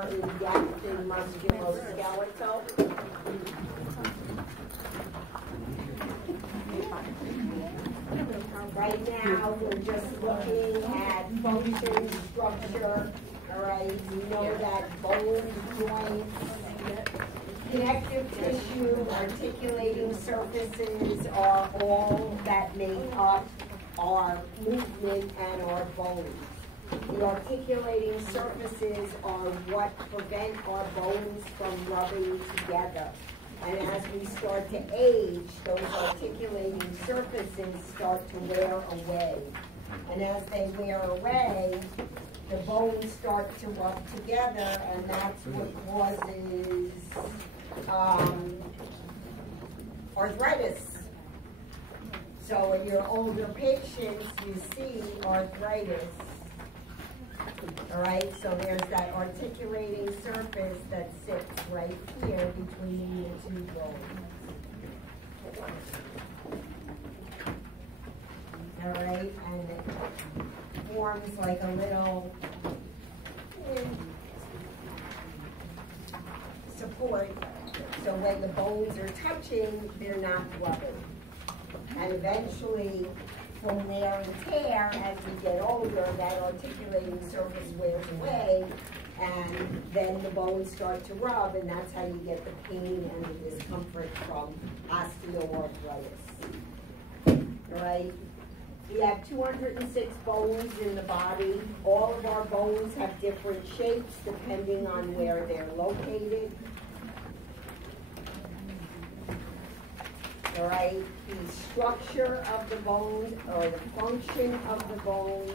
more in depth in musculoskeletal. Right now, we're just looking at function, structure, all right? We know that bones, joints, connective tissue, articulating surfaces are all that make up our movement and our bones. The articulating surfaces are what prevent our bones from rubbing together. And as we start to age, those articulating surfaces start to wear away. And as they wear away, the bones start to rub together, and that's what causes arthritis. So in your older patients, you see arthritis. All right, so there's that articulating surface that sits right here between the two bones. All right, and it forms like a little support. So when the bones are touching, they're not rubbing. And eventually, from wear and tear, as we get older, that articulating surface wears away, and then the bones start to rub, and that's how you get the pain and the discomfort from osteoarthritis. All right? We have 206 bones in the body. All of our bones have different shapes depending on where they're located. All right, the structure of the bones or the function of the bones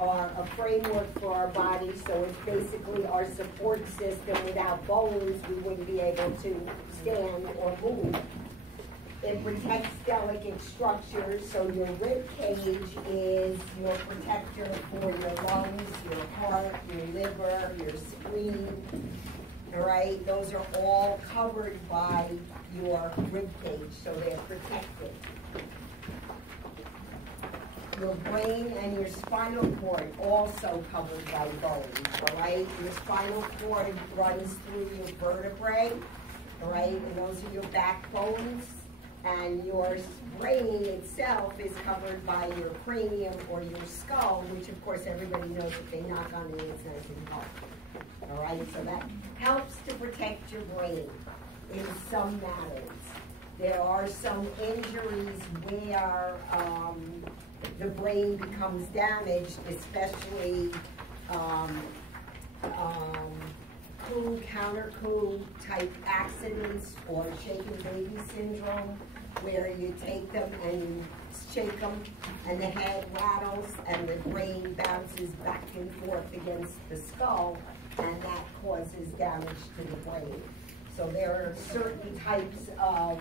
are a framework for our body, so it's basically our support system. Without bones, we wouldn't be able to stand or move. It protects delicate structures, so your rib cage is your protector for your lungs, your heart, your liver, your spleen. All right, those are all covered by your rib cage, so they're protected. Your brain and your spinal cord also covered by bones, all right? Your spinal cord runs through your vertebrae, all right? And those are your backbones. And your brain itself is covered by your cranium or your skull, which of course everybody knows if they knock on it, it's nice and hard. All right, so that helps to protect your brain in some matters. There are some injuries where the brain becomes damaged, especially coup, counter-coup type accidents or shaken baby syndrome, where you take them and you shake them and the head rattles and the brain bounces back and forth against the skull, and that causes damage to the brain. So there are certain types of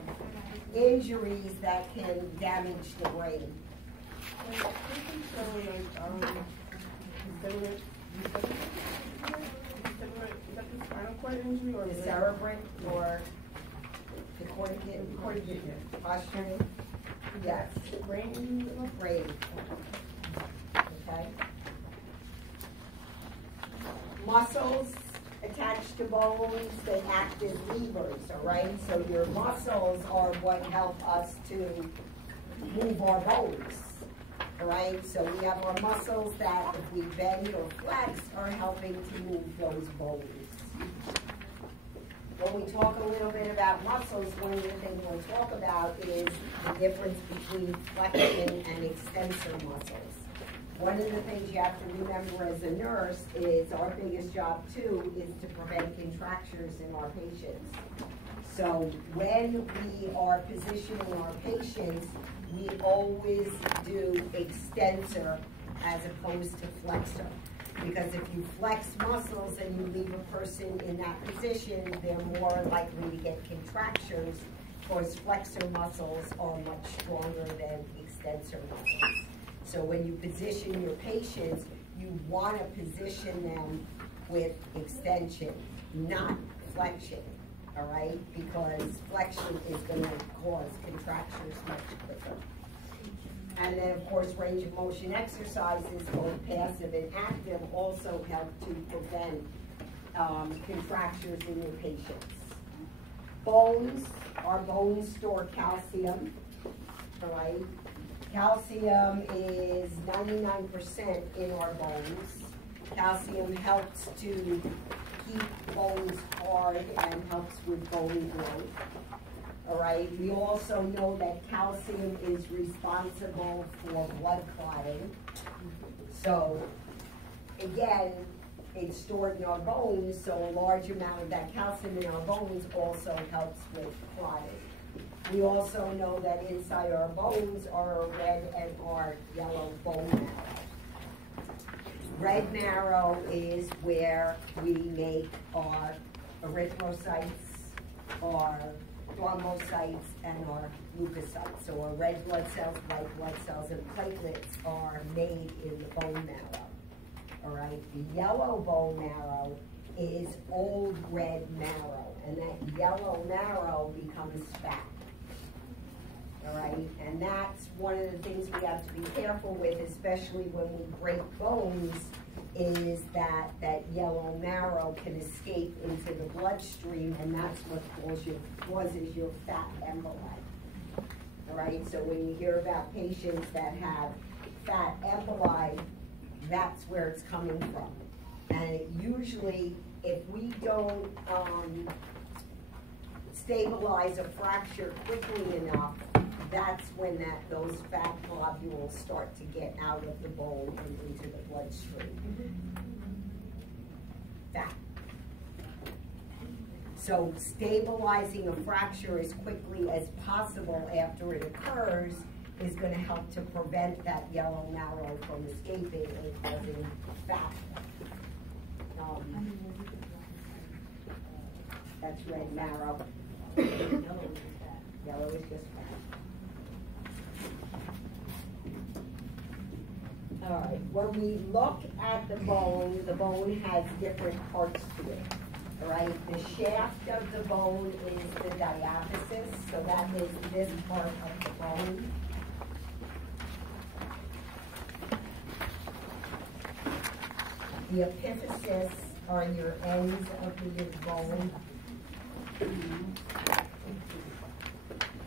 injuries that can damage the brain. Is that the spinal cord injury or the cerebral or the cortical posture? Yes. Brain? Brain. Okay. Muscles attached to bones, they act as levers, all right? So your muscles are what help us to move our bones, all right? So we have our muscles that, if we bend or flex, are helping to move those bones. When we talk a little bit about muscles, one of the things we'll talk about is the difference between flexion and extensor muscles. One of the things you have to remember as a nurse is our biggest job too is to prevent contractures in our patients. So when we are positioning our patients, we always do extensor as opposed to flexor. Because if you flex muscles and you leave a person in that position, they're more likely to get contractures, because flexor muscles are much stronger than extensor muscles. So when you position your patients, you want to position them with extension, not flexion, all right? Because flexion is going to cause contractures much quicker. And then, of course, range of motion exercises, both passive and active, also help to prevent contractures in your patients. Bones, our bones store calcium, all right? Calcium is 99% in our bones. Calcium helps to keep bones hard and helps with bone growth. All right, we also know that calcium is responsible for blood clotting. So, again, it's stored in our bones, so a large amount of that calcium in our bones also helps with clotting. We also know that inside our bones are our red and our yellow bone marrow. Red marrow is where we make our erythrocytes, our thrombocytes, and our leukocytes. So our red blood cells, white blood cells, and platelets are made in the bone marrow. All right, the yellow bone marrow is old red marrow, and that yellow marrow becomes fat. All right, and that's one of the things we have to be careful with, especially when we break bones, is that that yellow marrow can escape into the bloodstream, and that's what causes your fat emboli. All right, so when you hear about patients that have fat emboli, that's where it's coming from. And it usually, if we don't stabilize a fracture quickly enough, that's when those fat globules start to get out of the bone and into the bloodstream. Fat. So stabilizing a fracture as quickly as possible after it occurs is going to help to prevent that yellow marrow from escaping and causing fat. That's red marrow. Yellow is just fat. All right, when we look at the bone has different parts to it. All right, the shaft of the bone is the diaphysis, so that is this part of the bone. The epiphysis are your ends of your bone.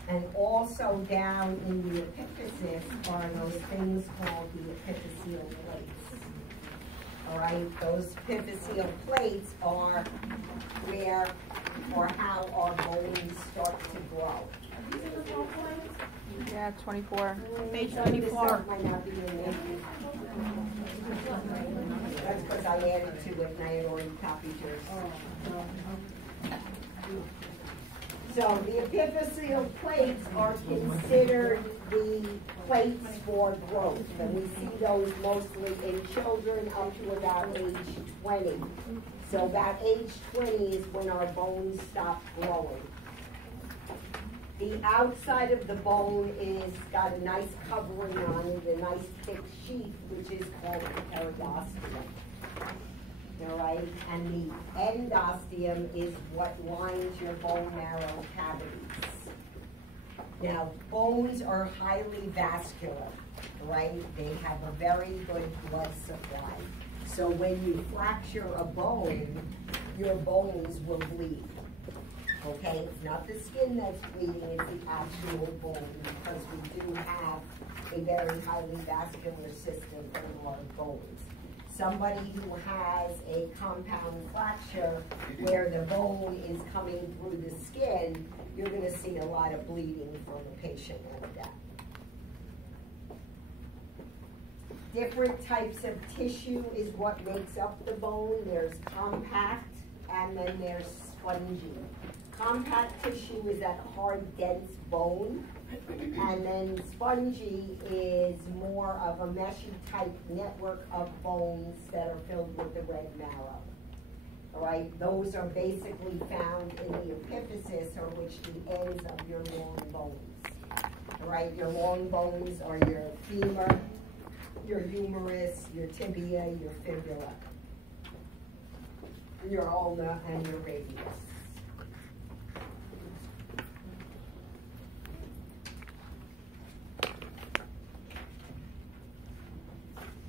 And also down in the epiphysis are those things called the epiphyseal plates. All right, those epiphyseal plates are where or how our bones start to grow. Yeah, 24. Page Some of this 24. stuff might not be in there. That's because I added to it and I had already copied yours. So the epiphyseal plates are considered the plates for growth, and we see those mostly in children up to about age 20. So about age 20 is when our bones stop growing. The outside of the bone is got a nice covering on it, a nice thick sheath, which is called the periosteum. All right, and the endosteum is what lines your bone marrow cavities. Now, bones are highly vascular, right? They have a very good blood supply. So when you fracture a bone, your bones will bleed. Okay, it's not the skin that's bleeding, it's the actual bone, because we do have a very highly vascular system in our bones. Somebody who has a compound fracture where the bone is coming through the skin, you're going to see a lot of bleeding from a patient like that. Different types of tissue is what makes up the bone. There's compact and then there's spongy. Compact tissue is that hard, dense bone. And then spongy is more of a meshy type network of bones that are filled with the red marrow. All right, those are basically found in the epiphysis, or which the ends of your long bones. All right, your long bones are your femur, your humerus, your tibia, your fibula, your ulna, and your radius.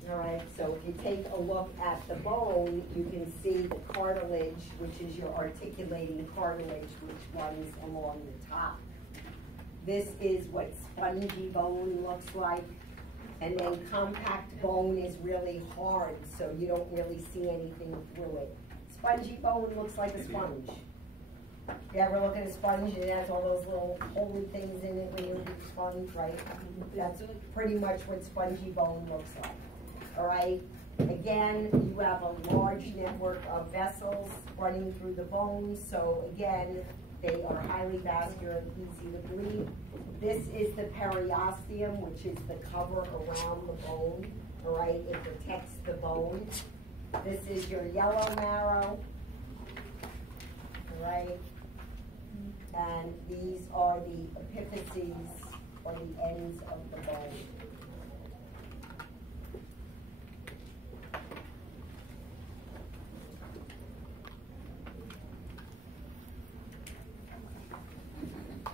All right, so if you take a look at the bone, you can see the cartilage, which is your articulating cartilage, which runs along the top. This is what spongy bone looks like. And then compact bone is really hard, so you don't really see anything through it. Spongy bone looks like a sponge. You ever look at a sponge and it has all those little holy things in it when you eat sponge, right? That's pretty much what spongy bone looks like. All right? Again, you have a large network of vessels running through the bones, so again, they are highly vascular and easy to bleed. This is the periosteum, which is the cover around the bone, all right? It protects the bone. This is your yellow marrow, all right? And these are the epiphyses, or the ends of the bone.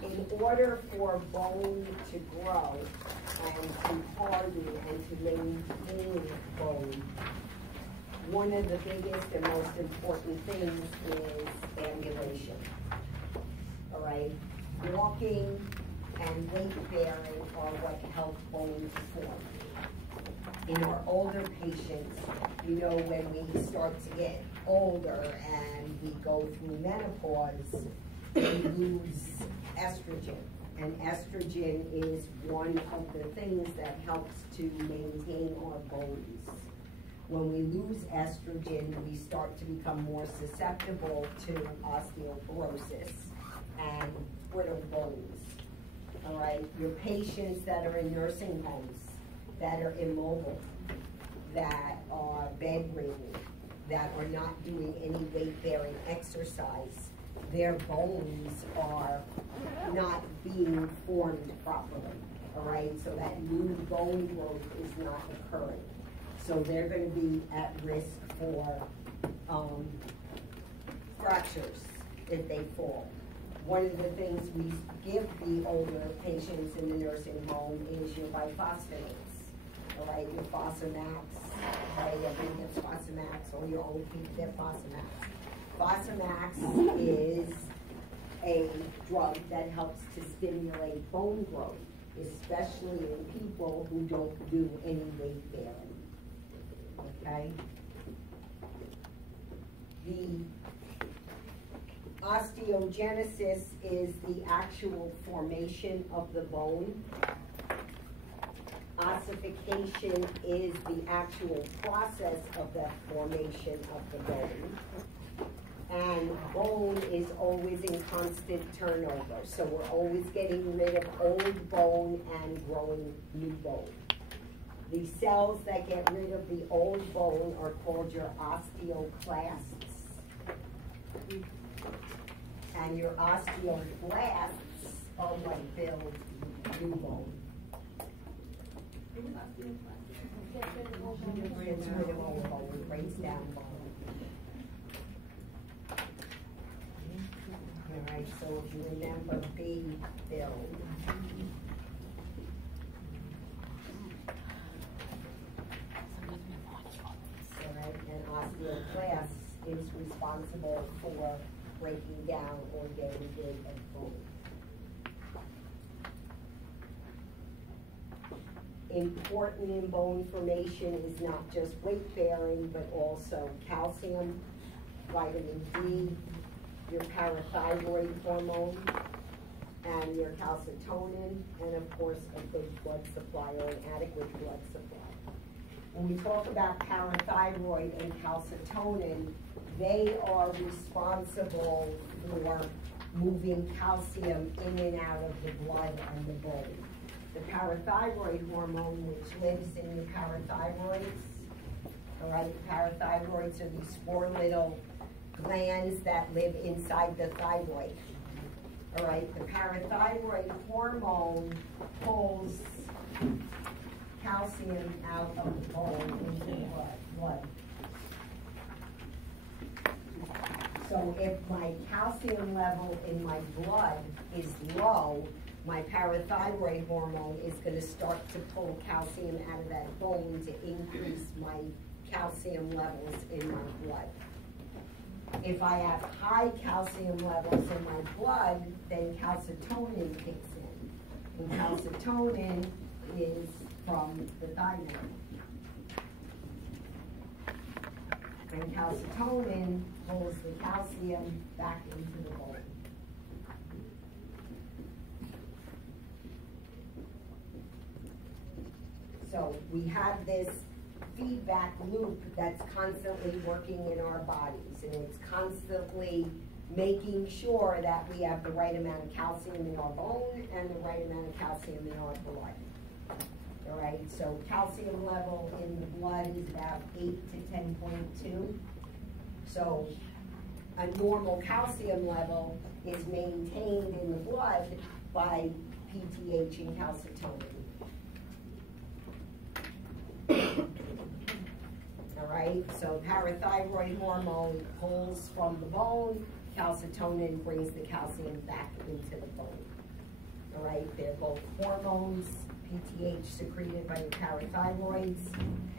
In order for bone to grow and to harden and to maintain bone, one of the biggest and most important things is ambulation. All right? Walking and weight bearing are what help bone form. In our older patients, you know, when we start to get older and we go through menopause, we lose estrogen. And estrogen is one of the things that helps to maintain our bones. When we lose estrogen, we start to become more susceptible to osteoporosis and brittle bones. All right, your patients that are in nursing homes, that are immobile, that are bedridden, that are not doing any weight-bearing exercise, their bones are not being formed properly, all right? So that new bone growth is not occurring. So they're going to be at risk for fractures if they fall. One of the things we give the older patients in the nursing home is your bisphosphonates, all right? Your Fosamax, right? Everybody gets Fosamax, or your old people get Fosamax. Fosamax is a drug that helps to stimulate bone growth, especially in people who don't do any weight bearing. Okay? The osteogenesis is the actual formation of the bone. Ossification is the actual process of the formation of the bone. And bone is always in constant turnover. So we're always getting rid of old bone and growing new bone. The cells that get rid of the old bone are called your osteoclasts. And your osteoblasts are what build new bone. Gets rid of old bone, breaks down bone. All right, so if you remember B, build. All right, and osteoclast is responsible for breaking down or getting rid of bone. Important in bone formation is not just weight bearing, but also calcium, vitamin D, your parathyroid hormone, and your calcitonin, and of course a good blood supply or an adequate blood supply. When we talk about parathyroid and calcitonin, they are responsible for moving calcium in and out of the blood and the bone. The parathyroid hormone, which lives in the parathyroids, all right, parathyroids are these four little glands that live inside the thyroid. All right, the parathyroid hormone pulls calcium out of the bone into the blood. So if my calcium level in my blood is low, my parathyroid hormone is going to start to pull calcium out of that bone to increase my calcium levels in my blood. If I have high calcium levels in my blood, then calcitonin kicks in. And calcitonin is from the thyroid. And calcitonin pulls the calcium back into the bone. So we have this feedback loop that's constantly working in our bodies, and it's constantly making sure that we have the right amount of calcium in our bone and the right amount of calcium in our blood. All right, so calcium level in the blood is about 8 to 10.2. So a normal calcium level is maintained in the blood by PTH and calcitonin. All right, so parathyroid hormone pulls from the bone, calcitonin brings the calcium back into the bone. All right, they're both hormones, PTH secreted by your parathyroids,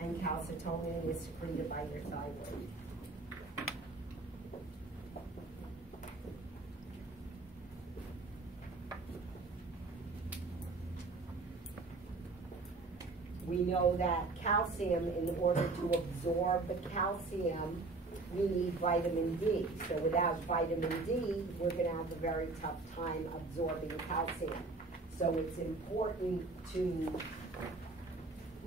and calcitonin is secreted by your thyroid. We know that calcium, in order to absorb the calcium, we need vitamin D. So without vitamin D, we're going to have a very tough time absorbing calcium. So it's important to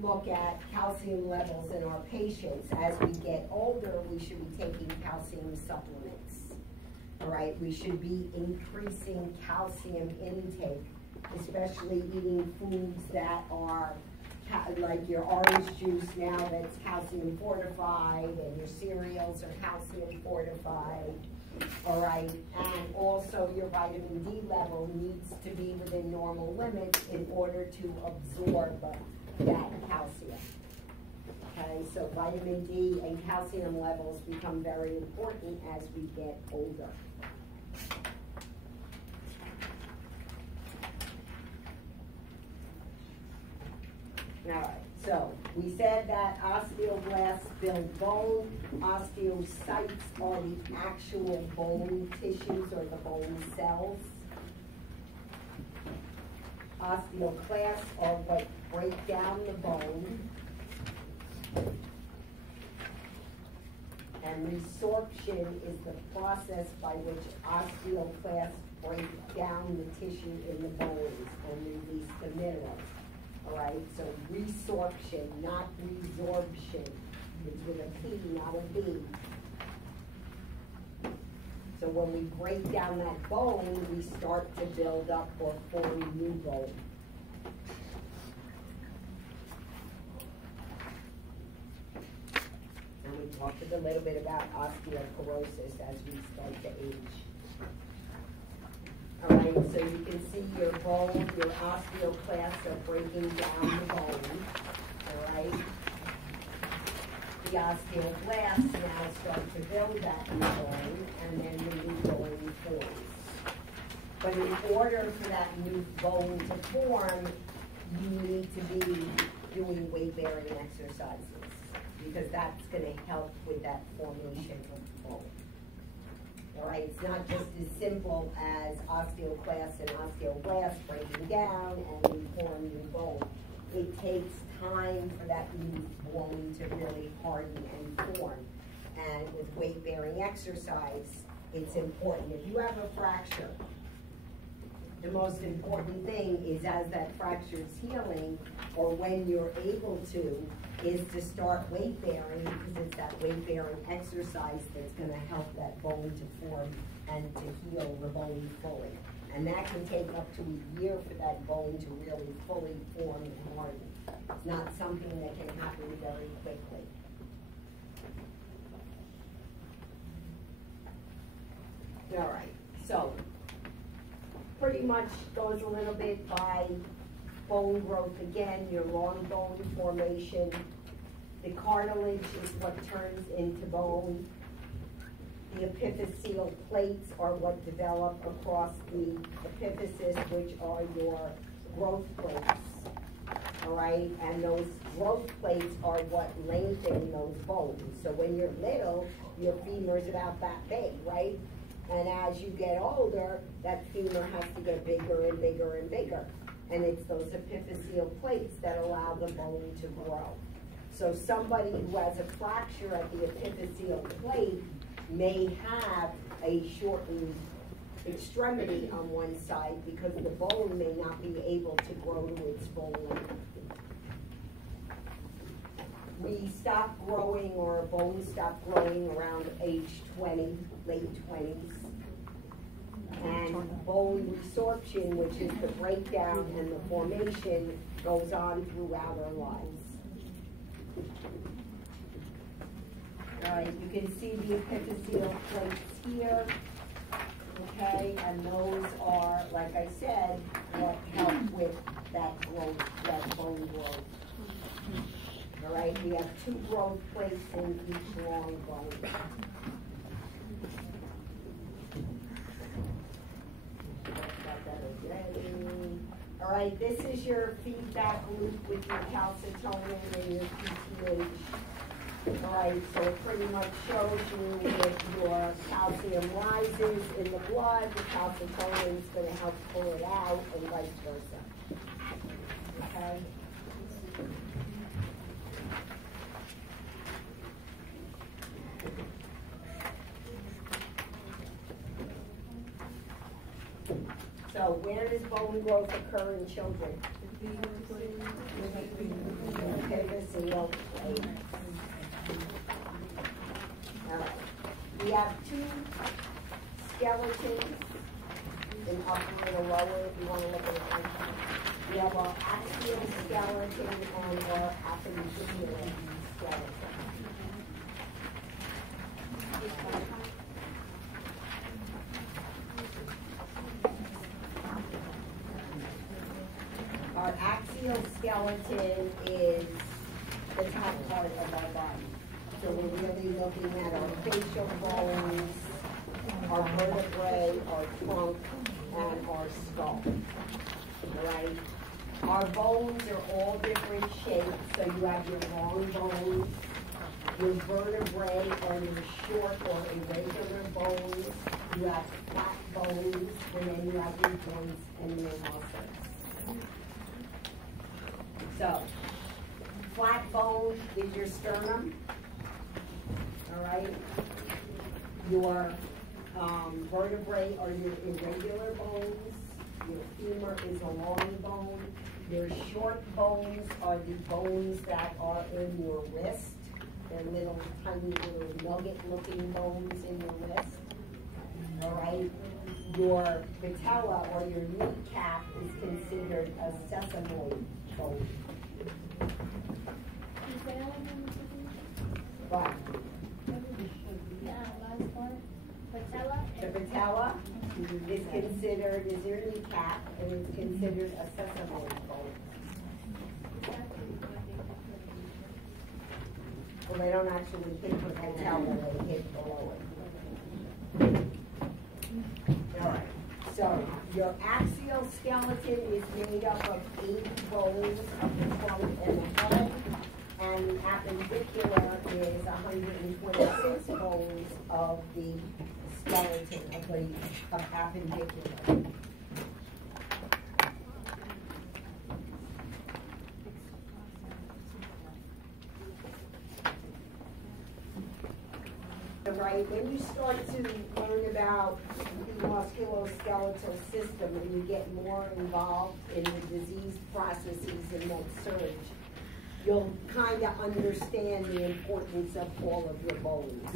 look at calcium levels in our patients. As we get older, we should be taking calcium supplements. All right, we should be increasing calcium intake, especially eating foods that are like your orange juice now that's calcium fortified, and your cereals are calcium fortified, all right? And also your vitamin D level needs to be within normal limits in order to absorb that calcium. Okay, so vitamin D and calcium levels become very important as we get older. All right, so we said that osteoblasts build bone, osteocytes are the actual bone tissues or the bone cells. Osteoclasts are what break down the bone. And resorption is the process by which osteoclasts break down the tissue in the bones and release the minerals. All right, so resorption, not resorption. It's with a P, not a B. So when we break down that bone, we start to build up or form new bone. And we talked a little bit about osteoporosis as we start to age. All right, so you can see your bone, your osteoclasts are breaking down the bone, all right? The osteoblasts now start to build that new bone, and then the new bone forms. But in order for that new bone to form, you need to be doing weight-bearing exercises, because that's going to help with that formation of bone. All right, it's not just as simple as osteoclasts and osteoblasts breaking down and we form new bone. It takes time for that new bone to really harden and form. And with weight-bearing exercise, it's important. If you have a fracture, the most important thing is as that fracture is healing, or when you're able to, is to start weight bearing, because it's that weight bearing exercise that's going to help that bone to form and to heal the bone fully. And that can take up to a year for that bone to really fully form and harden. It's not something that can happen very quickly. All right, so pretty much goes a little bit by bone growth again, your long bone formation. The cartilage is what turns into bone. the epiphyseal plates are what develop across the epiphysis, which are your growth plates. All right, and those growth plates are what lengthen those bones. So when you're little, your femur is about that big, right? And as you get older, that femur has to get bigger and bigger and bigger. And it's those epiphyseal plates that allow the bone to grow. So somebody who has a fracture at the epiphyseal plate may have a shortened extremity on one side because the bone may not be able to grow to its full length. We stop growing, or bones stop growing around age 20, late 20s. And bone resorption, which is the breakdown and the formation, goes on throughout our lives. All right, you can see the epiphyseal plates here, okay, and those are, like I said, what help with that growth, that bone growth. All right, we have 2 growth plates in each long bone. All right, this is your feedback loop with your calcitonin and your PTH. All right, so it pretty much shows you if your calcium rises in the blood, the calcitonin is going to help pull it out, and vice versa. Okay? So where does bone growth occur in children? Epiphyseal plates. All right. We have 2 skeletons, an upper and a lower, if you want to look at it. We have our axial skeleton and our appendicular skeleton. Our axial skeleton is the top part of our body. So we're really looking at our facial bones, our vertebrae, our trunk, and our skull. All right? Our bones are all different shapes. So you have your long bones, your vertebrae are your short or irregular bones, you have flat bones, and then you have your joints and your muscles. So, flat bone is your sternum, all right? Your vertebrae are your irregular bones. Your femur is a long bone. Your short bones are the bones that are in your wrist. They're little, tiny little nugget-looking bones in your wrist, all right? Your patella or your kneecap is considered a sesamoid bone. What? The patella is considered, is your kneecap, and it's considered a sesamoid bone. Well, they don't actually hit the patella, they hit below it. All right. So your axial skeleton is made up of 8 bones of the trunk and the head, and the appendicular is 126 bones of the skeleton of the appendicular. Right, when you start to learn about the musculoskeletal system and you get more involved in the disease processes and that surge, you'll kind of understand the importance of all of your bones.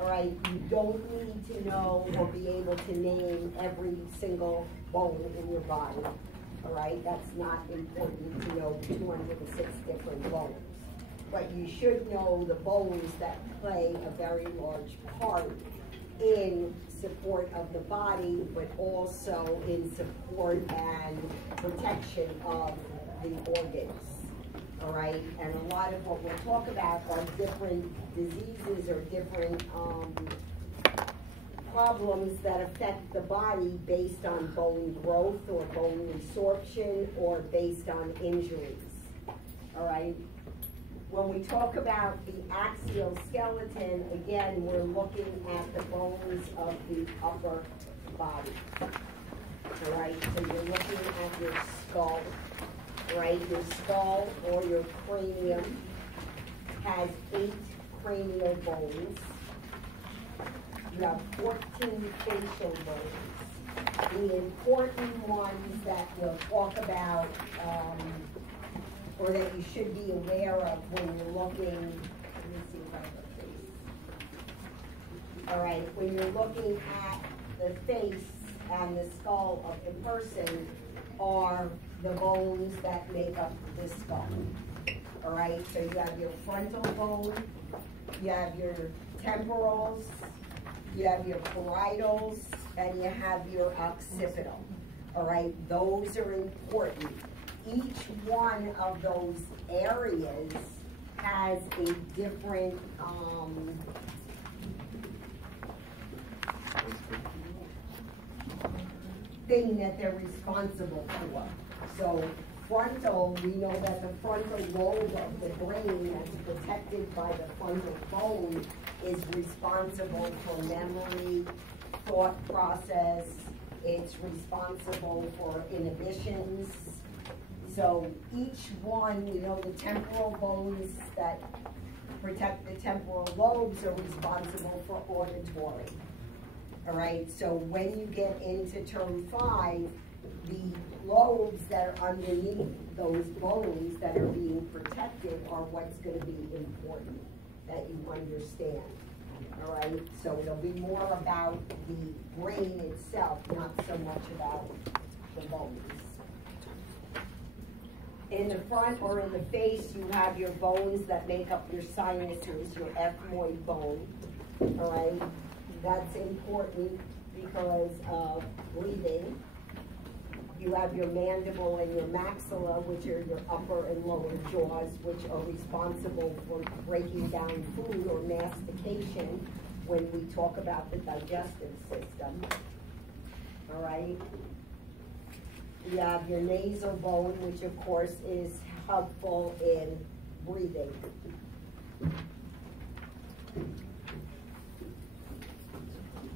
All right, you don't need to know or be able to name every single bone in your body. All right, that's not important to know 206 different bones. But you should know the bones that play a very large part in support of the body, but also in support and protection of the organs. All right, and a lot of what we'll talk about are different diseases or different problems that affect the body based on bone growth or bone resorption or based on injuries. All right? When we talk about the axial skeleton, again, we're looking at the bones of the upper body. All right? So you're looking at your skull, right? Your skull or your cranium has 8 cranial bones. You have 14 facial bones. The important ones that we'll talk about, or that you should be aware of when you're looking, let me see if I have a face. All right, when you're looking at the face and the skull of the person are the bones that make up the skull. All right, so you have your frontal bone, you have your temporals, you have your parietals, and you have your occipital. All right, those are important. Each one of those areas has a different thing that they're responsible for. So frontal, we know that the frontal lobe of the brain that's protected by the frontal bone is responsible for memory, thought process, it's responsible for inhibitions. So each one, we know the temporal bones that protect the temporal lobes are responsible for auditory. All right, so when you get into term 5, the lobes that are underneath those bones that are being protected are what's going to be important that you understand. All right, so it'll be more about the brain itself, not so much about the bones. In the front or in the face, you have your bones that make up your sinuses, your ethmoid bone. All right, that's important because of breathing. You have your mandible and your maxilla, which are your upper and lower jaws, which are responsible for breaking down food or mastication when we talk about the digestive system. All right. You have your nasal bone, which of course is helpful in breathing.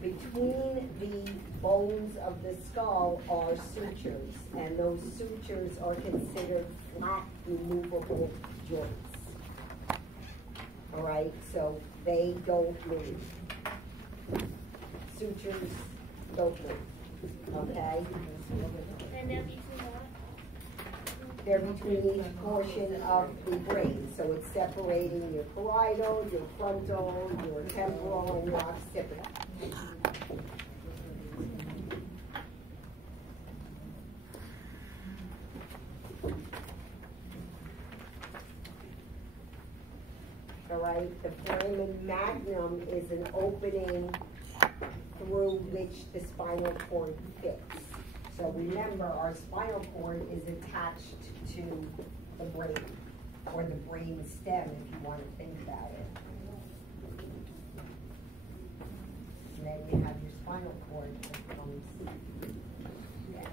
Between the bones of the skull are sutures, and those sutures are considered flat, immovable joints. All right, so they don't move. Sutures don't move, okay? And they're between what? They're between each portion of the brain, so it's separating your parietal, your frontal, your temporal, and your occipital. All right, the foramen magnum is an opening through which the spinal cord fits. So remember, our spinal cord is attached to the brain, or the brain stem, if you want to think about it. And then you have your spinal cord that comes down.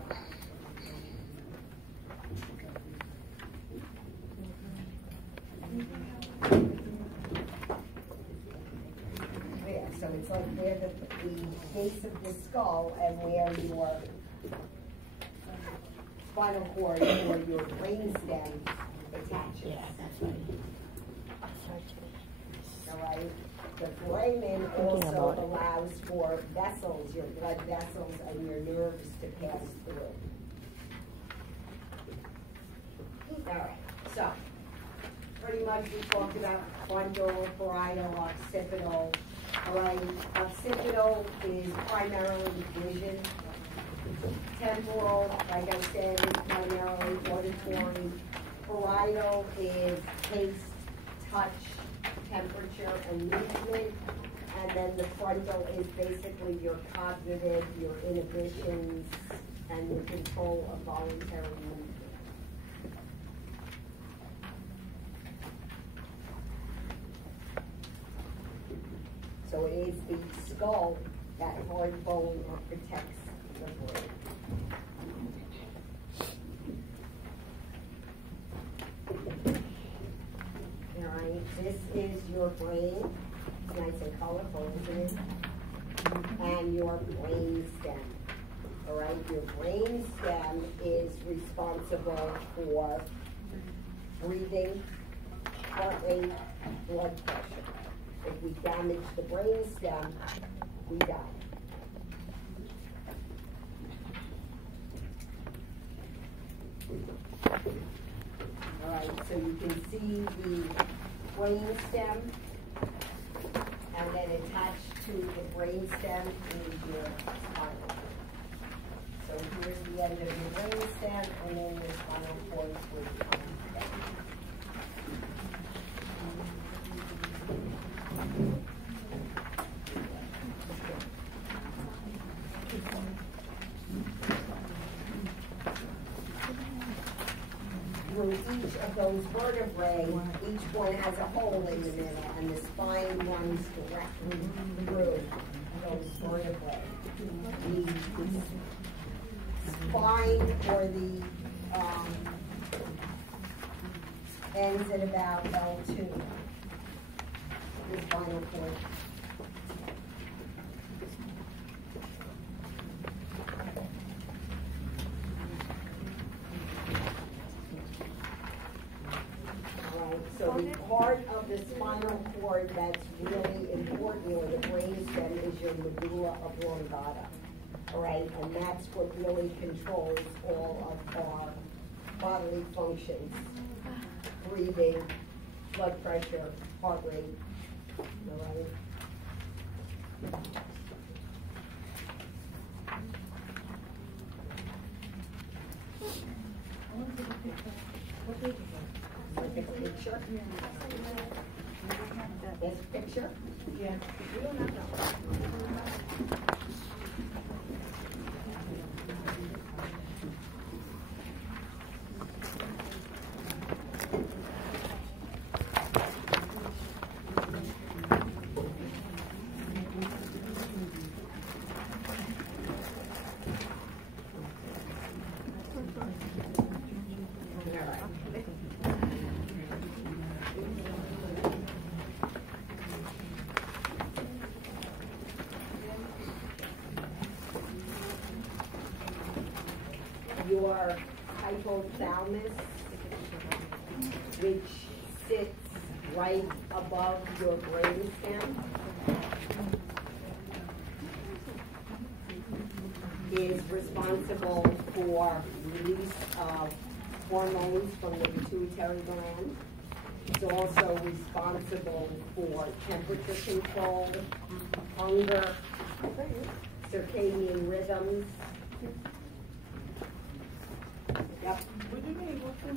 Yeah, so it's like where the base of the skull and where your spinal cord or your brain stem attaches. Yeah, that's right. All right. The foramen also allows for vessels, your blood vessels and your nerves to pass through. All right. So pretty much we talked about frontal, parietal, occipital. All right. Occipital is primarily vision. Temporal, like I said, is primarily auditory. Parietal is taste, touch, temperature, and movement. And then the frontal is basically your cognitive, your inhibitions, and your control of voluntary movement. So it is the skull that hard bone or protects the brain. All right, this is your brain. It's nice and colorful, isn't it? And your brain stem. All right, your brain stem is responsible for breathing, heart rate, blood pressure. If we damage the brain stem, we die. All right, so you can see the brain stem, and then attached to the brain stem is your spinal cord. So here's the end of your brain stem, and then your spinal cord would come down. Through each of those vertebrae, each one has a hole in the middle, and the spine runs directly through those vertebrae. The spine, or the ends at about L2, the spinal cord. So the part of the spinal cord that's really important, or the brain stem, is your medulla oblongata. All right, and that's what really controls all of our bodily functions: breathing, blood pressure, heart rate. All right. Take a picture. This picture? Yeah. You don't have that. Your hypothalamus, which sits right above your brain stem, is responsible for release of hormones from the pituitary gland. It's also responsible for temperature control, hunger, circadian rhymthms. Yep. Would you be able to